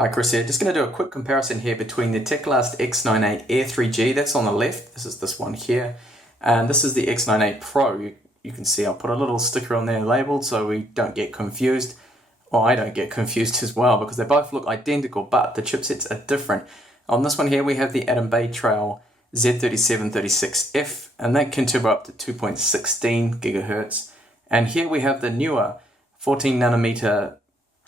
Hi, Chris here. Just going to do a quick comparison here between the Teclast X98 Air 3G, that's on the left, this is this one here, and this is the X98 Pro. You can see I'll put a little sticker on there labeled so we don't get confused, or I don't get confused as well, because they both look identical, but the chipsets are different. On this one here we have the Atom Bay Trail Z3736F, and that can turbo up to 2.16 gigahertz. And here we have the newer 14 nanometer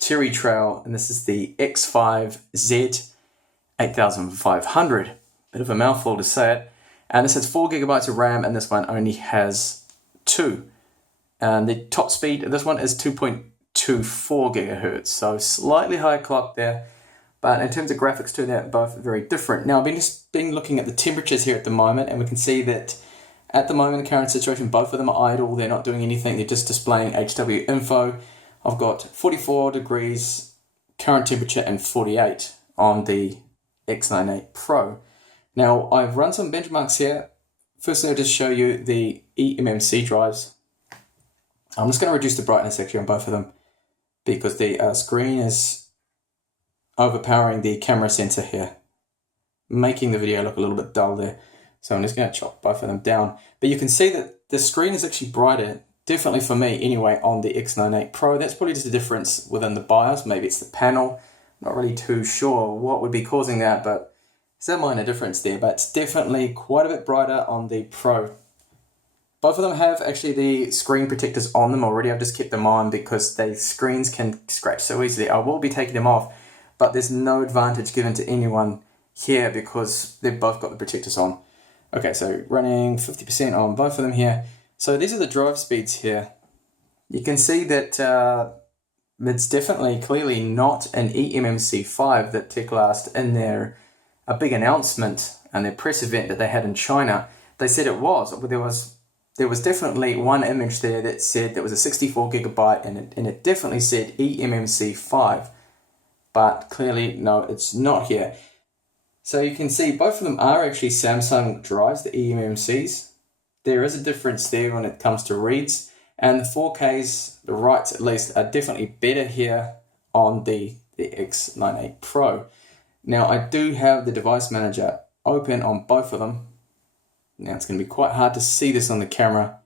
Cherry Trail, and this is the X5Z8500. Bit of a mouthful to say it. And this has 4 gigabytes of RAM, and this one only has 2. And the top speed of this one is 2.24 gigahertz, so slightly higher clock there. But in terms of graphics too, they're both very different. Now, I've just been looking at the temperatures here at the moment, and we can see that at the moment, the current situation, both of them are idle. They're not doing anything. They're just displaying HW info. I've got 44 degrees current temperature and 48 on the X98 Pro. Now, I've run some benchmarks here. Firstly, I'll just show you the eMMC drives. I'm just going to reduce the brightness actually on both of them because the screen is overpowering the camera sensor here, making the video look a little bit dull there. So I'm just going to chop both of them down. But you can see that the screen is actually brighter, definitely for me anyway, on the X98 Pro. That's probably just a difference within the BIOS. Maybe it's the panel. Not really too sure what would be causing that, but it's a minor difference there. But it's definitely quite a bit brighter on the Pro. Both of them have actually the screen protectors on them already. I've just kept them on because the screens can scratch so easily. I will be taking them off, but there's no advantage given to anyone here because they've both got the protectors on. Okay, so running 50% on both of them here. So these are the drive speeds here. You can see that it's definitely clearly not an eMMC5 that Teclast in their a big announcement and their press event that they had in China, they said it was. But there was definitely one image there that said there was a 64 gigabyte and it definitely said eMMC5. But clearly, no, it's not here. So you can see both of them are actually Samsung drives, the eMMCs. There is a difference there when it comes to reads, and the 4Ks, the writes at least, are definitely better here on the X98 Pro. Now I do have the device manager open on both of them. Now it's going to be quite hard to see this on the camera,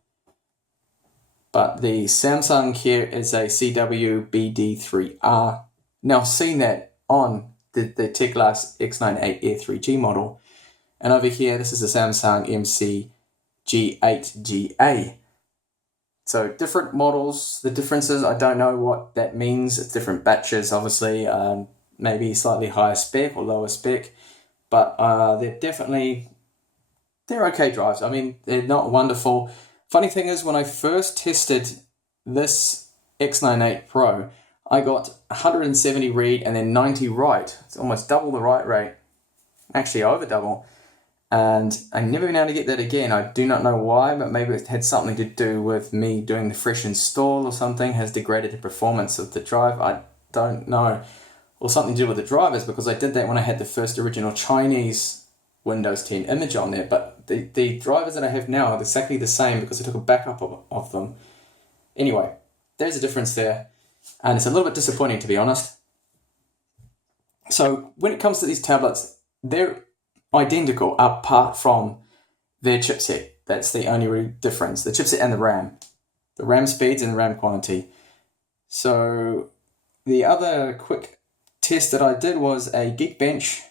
but the Samsung here is a CW-BD3R. Now I've seen that on the Teclast X98 Air 3G model, and over here this is a Samsung G8GA. So different models, the differences, I don't know what that means. It's different batches, obviously, maybe slightly higher spec or lower spec, but they're okay drives. I mean, they're not wonderful. Funny thing is, when I first tested this X98 Pro, I got 170 read and then 90 write. It's almost double the write rate, actually over double. And I've never been able to get that again. I do not know why, but maybe it had something to do with me doing the fresh install or something, has degraded the performance of the drive. I don't know. Or something to do with the drivers, because I did that when I had the first original Chinese Windows 10 image on there. But the drivers that I have now are exactly the same because I took a backup of them. Anyway, there's a difference there. And it's a little bit disappointing, to be honest. So when it comes to these tablets, they're identical apart from their chipset. That's the only difference, the chipset and the RAM speeds and the RAM quantity. So the other quick test that I did was a Geekbench.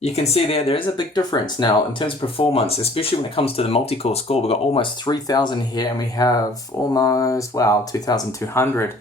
You can see there is a big difference now in terms of performance, especially when it comes to the multi-core score. We've got almost 3,000 here and we have almost, 2,200.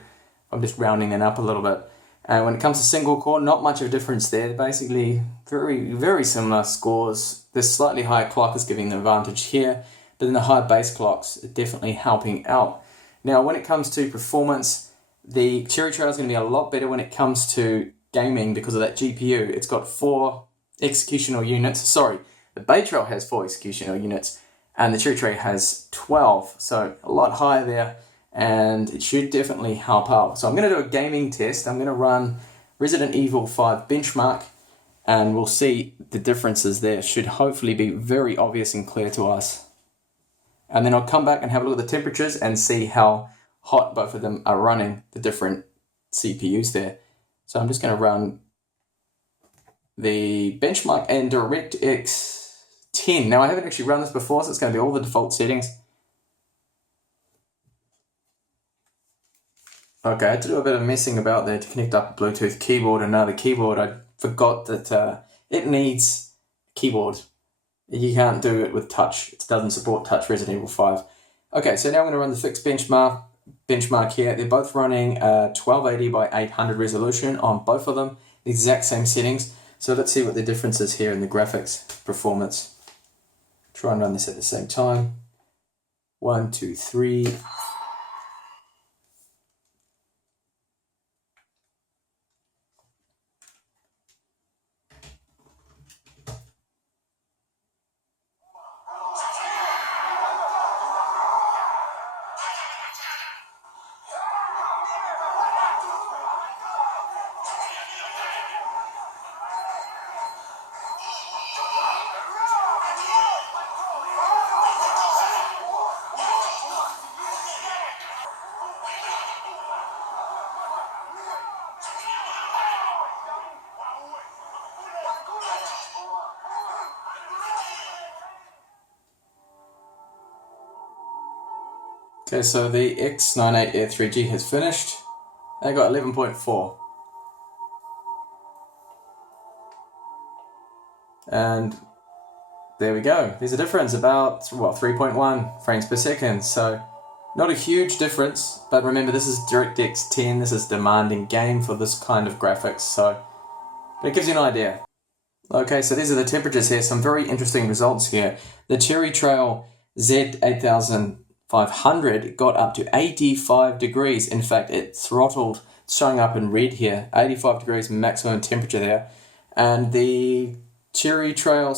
I'm just rounding it up a little bit. And when it comes to single core, not much of a difference there. They're basically very, very similar scores. The slightly higher clock is giving the advantage here, but then the high base clocks are definitely helping out. Now, when it comes to performance, the Cherry Trail is going to be a lot better when it comes to gaming because of that GPU. It's got 4 executional units. Sorry, the Bay Trail has 4 executional units, and the Cherry Trail has 12, so a lot higher there. And it should definitely help out. So I'm going to do a gaming test. I'm going to run Resident Evil 5 benchmark, and we'll see the differences there. Should hopefully be very obvious and clear to us. And then I'll come back and have a look at the temperatures and see how hot both of them are running, the different CPUs there. So I'm just going to run the benchmark and DirectX 10. Now I haven't actually run this before, so it's going to be all the default settings. Okay, I had to do a bit of messing about there to connect up a Bluetooth keyboard and another keyboard. I forgot that it needs keyboard. You can't do it with touch. It doesn't support touch Resident Evil 5. Okay, so now I'm going to run the fixed benchmark here. They're both running 1280 by 800 resolution on both of them. The exact same settings. So let's see what the difference is here in the graphics performance. Try and run this at the same time. 1, 2, 3. Okay, so the X98 Air 3G has finished. I got 11.4. And there we go. There's a difference about, 3.1 frames per second. So not a huge difference, but remember this is DirectX 10. This is demanding game for this kind of graphics. So, but it gives you an idea. Okay, so these are the temperatures here. Some very interesting results here. The Cherry Trail Z8500 got up to 85 degrees. In fact, it throttled, showing up in red here. 85 degrees maximum temperature there. And the Bay Trail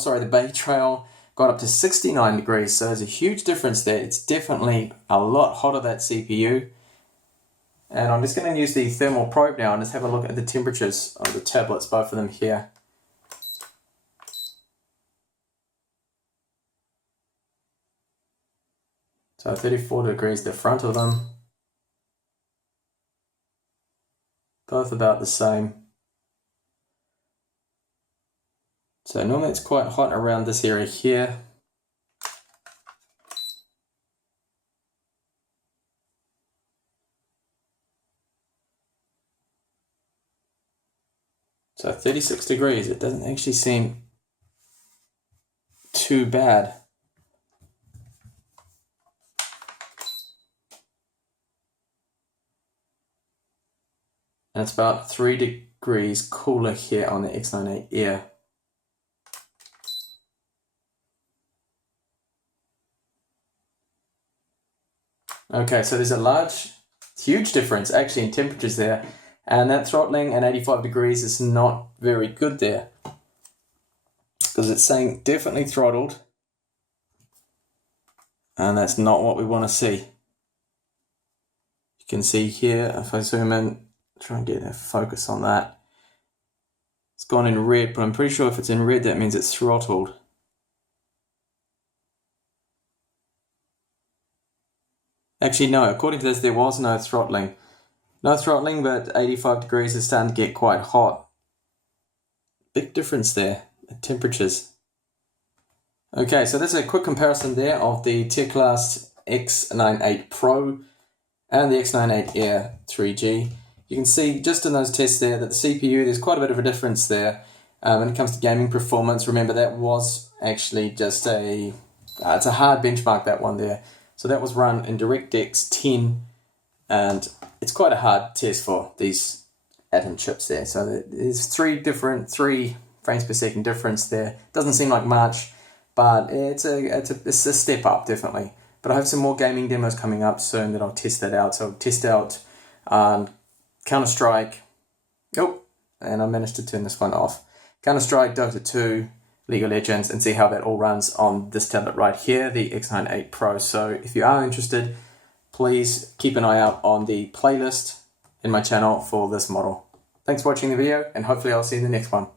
got up to 69 degrees. So there's a huge difference there. It's definitely a lot hotter, that CPU. And I'm just going to use the thermal probe now and just have a look at the temperatures of the tablets, both of them here. So 34 degrees the front of them. Both about the same. So normally it's quite hot around this area here. So 36 degrees, it doesn't actually seem too bad. And it's about 3 degrees cooler here on the X98 Air. Okay, so there's a huge difference actually in temperatures there. And that throttling at 85 degrees is not very good there. Because it's saying definitely throttled. And that's not what we want to see. You can see here, if I zoom in, try and get a focus on that. It's gone in red, but I'm pretty sure if it's in red, that means it's throttled. Actually, no, according to this, there was no throttling. No throttling, but 85 degrees is starting to get quite hot. Big difference there, the temperatures. Okay, so there's a quick comparison there of the Teclast X98 Pro and the X98 Air 3G. You can see just in those tests there that the CPU, there's quite a bit of a difference there when it comes to gaming performance. Remember, that was actually just it's a hard benchmark, that one there. So that was run in DirectX 10, and it's quite a hard test for these Atom chips there. So there's 3 frames per second difference there. Doesn't seem like much, but it's a step up, definitely. But I have some more gaming demos coming up soon that I'll test that out. So I'll test out Counter-Strike. Oh, and I managed to turn this one off. Counter-Strike, Dota 2, League of Legends, and see how that all runs on this tablet right here, the X98 Pro. So if you are interested, please keep an eye out on the playlist in my channel for this model. Thanks for watching the video, and hopefully I'll see you in the next one.